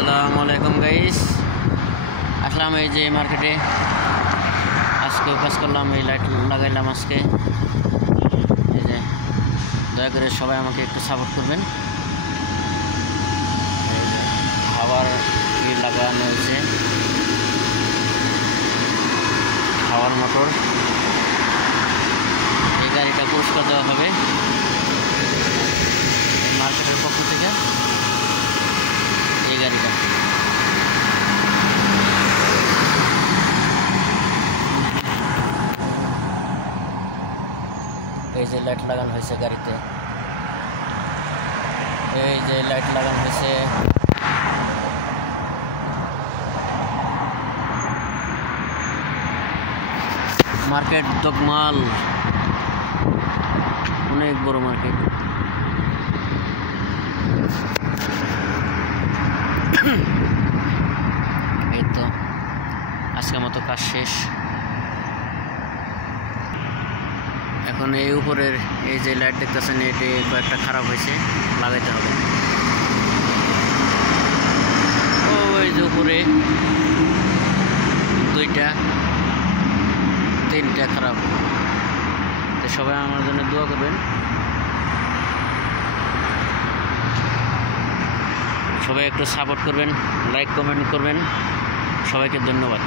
আসসালামু আলাইকুম গাইস, আসলাম এই যে মার্কেটে। আজকে কাজ করলাম, এই লাইট লাগাইলাম আজকে। এই যে দয়া করে সবাই আমাকে একটু সাপোর্ট করবেন। এই যে খাবার লাগানো হয়েছে, খাওয়ার মোটর। এই গাড়িটা পুরস্কার দেওয়া হবে মার্কেটের পক্ষ থেকে। এই গাড়িটা এই যে লাইট লাগানো হয়েছে গাড়িতে, এই যে লাইট লাগানো হয়েছে। মার্কেট দোকমাল, অনেক বড় মার্কেট। এই তো আজকের মতো কাজ শেষ। এখন এই উপরের এই যে লাইট দেখতেছেন, এটি কয়েকটা খারাপ হয়েছে, লাগাইতে হবে। ওই যে উপরে দুইটা তিনটা খারাপ। তো সবাই আমার জন্য দোয়া করবেন, সবাই একটু সাপোর্ট করবেন, লাইক কমেন্ট করবেন। সবাইকে ধন্যবাদ।